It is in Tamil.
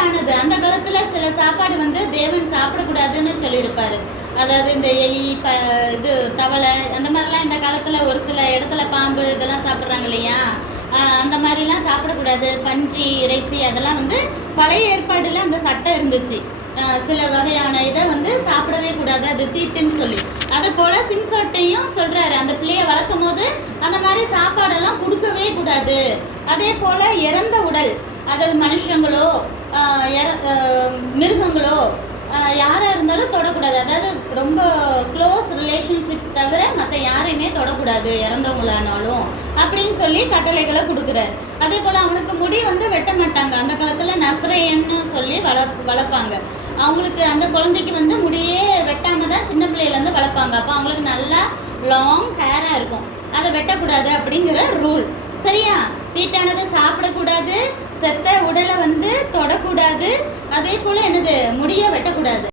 தீட்டானது. அந்த காலத்துல சில சாப்பாடு வந்து தேவன் சாப்பிடக்கூடாதுன்னு சொல்லியிருப்பாரு. அதாவது இந்த எலி இது தவளை அந்த மாதிரிலாம் இந்த காலத்துல ஒரு சில இடத்துல பாம்பு இதெல்லாம் சாப்பிட்றாங்க இல்லையா, அந்த மாதிரிலாம் சாப்பிடக்கூடாது. பன்றி இறைச்சி அதெல்லாம் வந்து பழைய ஏற்பாடுல அந்த சட்டம் இருந்துச்சு. சில வகையான இதை வந்து சாப்பிடவே கூடாது, அது தீட்டுன்னு சொல்லி. அது போல சிம்சோட்டையும் சொல்றாரு, அந்த பிள்ளைய வளர்க்கும் போது அந்த மாதிரி சாப்பாடெல்லாம் கொடுக்கவே கூடாது. அதே போல இறந்த உடல், அதாவது மனுஷங்களோ மிருகங்களோ யாராக இருந்தாலும் தொடக்கூடாது. அதாவது ரொம்ப க்ளோஸ் ரிலேஷன்ஷிப் தவிர மற்ற யாரையுமே தொடக்கூடாது இறந்தவங்களானாலும் அப்படின்னு சொல்லி கட்டளைகளை கொடுக்குறாரு. அதே போல் அவனுக்கு முடி வந்து வெட்ட மாட்டாங்க. அந்த காலத்தில் நஸ்ரேயன்னு சொல்லி வளர்ப்பாங்க. அவங்களுக்கு அந்த குழந்தைக்கு வந்து முடியே வெட்டாமல் தான் சின்ன பிள்ளையிலேருந்து வளர்ப்பாங்க. அப்போ அவங்களுக்கு நல்லா லாங் ஹேராக இருக்கும். அதை வெட்டக்கூடாது அப்படிங்கிற ரூல். சரியா? தீட்டானதை சாப்பிடக்கூடாது, செத்த உடலை வந்து தொடக்கூடாது, அதே போல் என்னது முடியை வெட்டக்கூடாது.